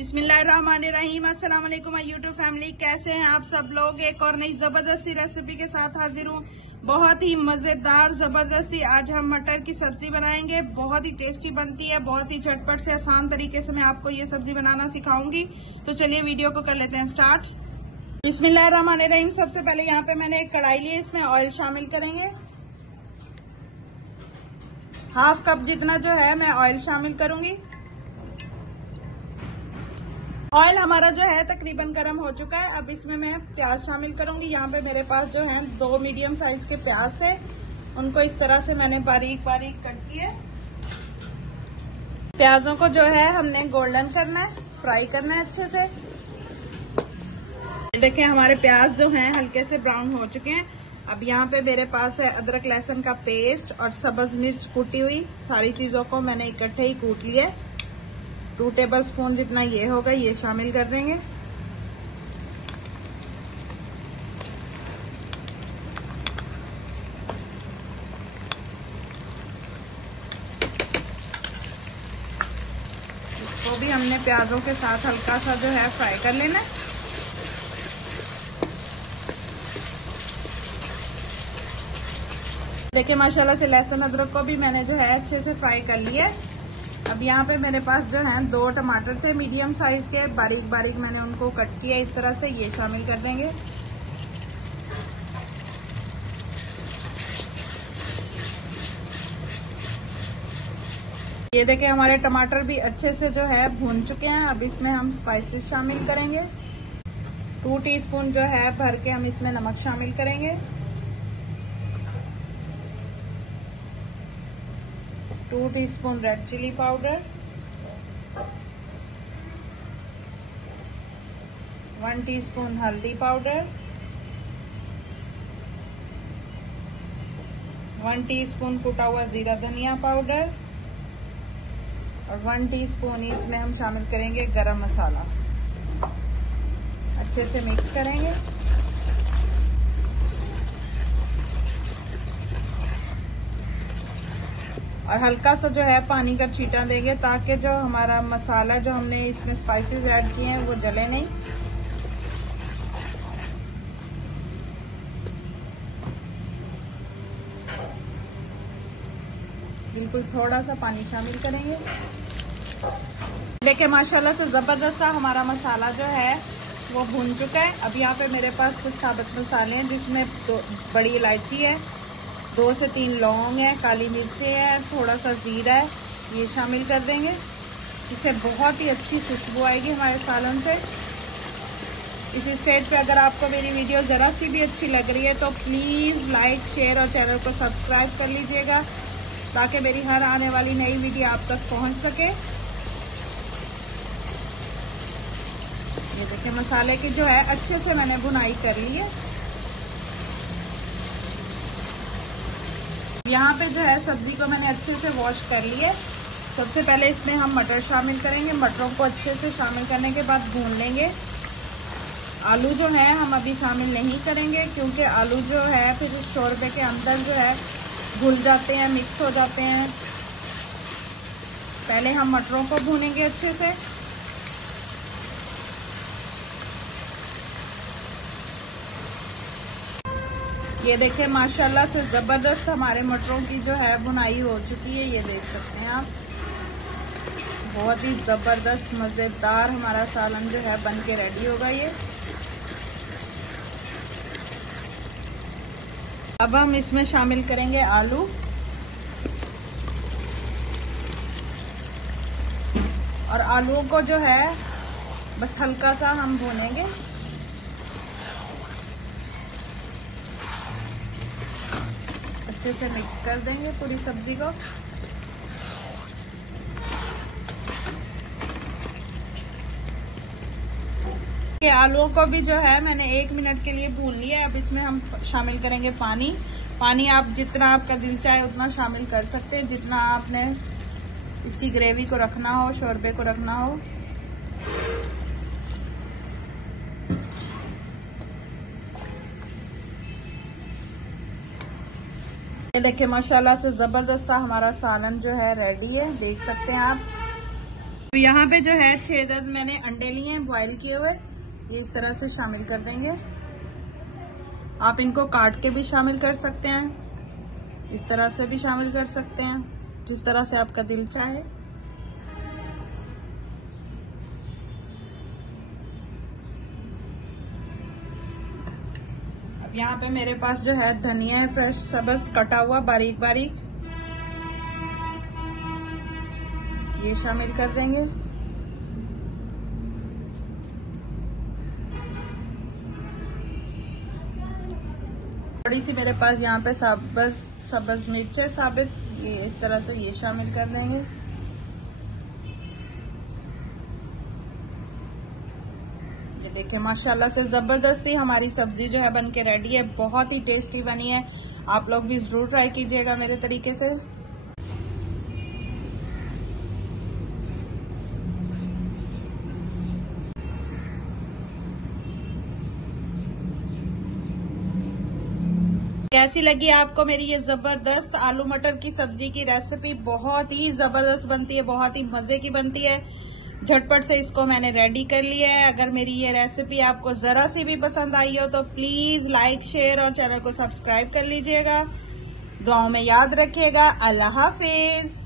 बिस्मिल्लाहिर्रहमानिर्रहीम। अस्सलाम वालेकुम यूट्यूब फैमिली, कैसे हैं आप सब लोग। एक और नई जबरदस्त सी रेसिपी के साथ हाजिर हूँ। बहुत ही मजेदार जबरदस्ती आज हम मटर की सब्जी बनाएंगे। बहुत ही टेस्टी बनती है, बहुत ही झटपट से आसान तरीके से मैं आपको ये सब्जी बनाना सिखाऊंगी। तो चलिए वीडियो को कर लेते हैं स्टार्ट। बिस्मिल्लाहिर्रहमानिर्रहीम। सबसे पहले यहाँ पे मैंने एक कढ़ाई ली, इसमें ऑयल शामिल करेंगे। हाफ कप जितना जो है मैं ऑयल शामिल करूंगी। ऑयल हमारा जो है तकरीबन गर्म हो चुका है। अब इसमें मैं प्याज शामिल करूंगी। यहाँ पे मेरे पास जो है 2 मीडियम साइज के प्याज थे, उनको इस तरह से मैंने बारीक बारीक कट किए। प्याजों को जो है हमने गोल्डन करना है, फ्राई करना है अच्छे से। देखिए हमारे प्याज जो हैं हल्के से ब्राउन हो चुके हैं। अब यहाँ पे मेरे पास है अदरक लहसुन का पेस्ट और सब्ज मिर्च कूटी हुई। सारी चीजों को मैंने इकट्ठे ही कूट लिया। 2 टेबल स्पून जितना ये होगा, ये शामिल कर देंगे। इसको भी हमने प्याजों के साथ हल्का सा जो है फ्राई कर लेना है। देखिए माशाल्लाह से लहसुन अदरक को भी मैंने जो है अच्छे से फ्राई कर लिया है। अब यहाँ पे मेरे पास जो है 2 टमाटर थे मीडियम साइज के, बारीक बारीक मैंने उनको कट किया इस तरह से, ये शामिल कर देंगे। ये देखिए हमारे टमाटर भी अच्छे से जो है भून चुके हैं। अब इसमें हम स्पाइसेस शामिल करेंगे। 2 टीस्पून जो है भर के हम इसमें नमक शामिल करेंगे। 2 teaspoon red chilli powder, 1 teaspoon हल्दी पाउडर, 1 टीस्पून कुटा हुआ जीरा धनिया पाउडर और 1 टीस्पून इसमें हम शामिल करेंगे गरम मसाला। अच्छे से मिक्स करेंगे। और हल्का सा जो है पानी का छींटा देंगे ताकि जो हमारा मसाला जो हमने इसमें स्पाइसेस ऐड किए हैं वो जले नहीं। बिल्कुल थोड़ा सा पानी शामिल करेंगे। देखिए माशाल्लाह से जबरदस्त सा हमारा मसाला जो है वो भून चुका है। अब यहाँ पे मेरे पास कुछ साबुत मसाले हैं, जिसमें 2 बड़ी इलायची है, 2 से 3 लौंग है, काली मिर्ची है, थोड़ा सा जीरा है, ये शामिल कर देंगे। इससे बहुत ही अच्छी खुशबू आएगी हमारे सालन से। इस स्टेज पे अगर आपको मेरी वीडियो जरा सी भी अच्छी लग रही है तो प्लीज लाइक, शेयर और चैनल को सब्सक्राइब कर लीजिएगा ताकि मेरी हर आने वाली नई वीडियो आप तक पहुंच सके। ये देखिए मसाले की जो है अच्छे से मैंने भुनाई कर ली है। यहाँ पे जो है सब्जी को मैंने अच्छे से वॉश कर ली है। सबसे पहले इसमें हम मटर शामिल करेंगे। मटरों को अच्छे से शामिल करने के बाद भून लेंगे। आलू जो है हम अभी शामिल नहीं करेंगे क्योंकि आलू जो है फिर शोरबे के अंदर जो है घुल जाते हैं, मिक्स हो जाते हैं। पहले हम मटरों को भूनेंगे अच्छे से। ये देखिए माशाल्लाह से जबरदस्त हमारे मटरों की जो है भुनाई हो चुकी है, ये देख सकते हैं आप। बहुत ही जबरदस्त मजेदार हमारा सालन जो है बन के रेडी होगा ये। अब हम इसमें शामिल करेंगे आलू और आलूओं को जो है बस हल्का सा हम भूनेंगे। अच्छे से मिक्स कर देंगे पूरी सब्जी को। के आलूओं को भी जो है मैंने 1 मिनट के लिए भून लिया। अब इसमें हम शामिल करेंगे पानी। पानी आप जितना आपका दिल चाहे उतना शामिल कर सकते हैं, जितना आपने इसकी ग्रेवी को रखना हो, शोरबे को रखना हो। ये देखिए माशाल्लाह से जबरदस्त सा हमारा सालन जो है रेडी है, देख सकते हैं आप। तो यहाँ पे जो है 6 मैंने अंडे लिए हैं बॉईल किए हुए, ये इस तरह से शामिल कर देंगे। आप इनको काट के भी शामिल कर सकते हैं, इस तरह से भी शामिल कर सकते हैं, जिस तरह से आपका दिल चाहे। अब यहाँ पे मेरे पास जो है धनिया है फ्रेश सब्ज कटा हुआ बारीक बारीक, ये शामिल कर देंगे। थोड़ी सी मेरे पास यहाँ पे सब्ज मिर्च है साबित, ये इस तरह से ये शामिल कर देंगे। ये देखिए माशाल्लाह से जबरदस्ती हमारी सब्जी जो है बन के रेडी है, बहुत ही टेस्टी बनी है। आप लोग भी जरूर ट्राई कीजिएगा मेरे तरीके से। कैसी लगी आपको मेरी ये जबरदस्त आलू मटर की सब्जी की रेसिपी? बहुत ही जबरदस्त बनती है, बहुत ही मजे की बनती है। झटपट से इसको मैंने रेडी कर लिया है। अगर मेरी ये रेसिपी आपको जरा सी भी पसंद आई हो तो प्लीज लाइक शेयर और चैनल को सब्सक्राइब कर लीजिएगा। दुआओं में याद रखिएगा। अल्लाह हाफिज।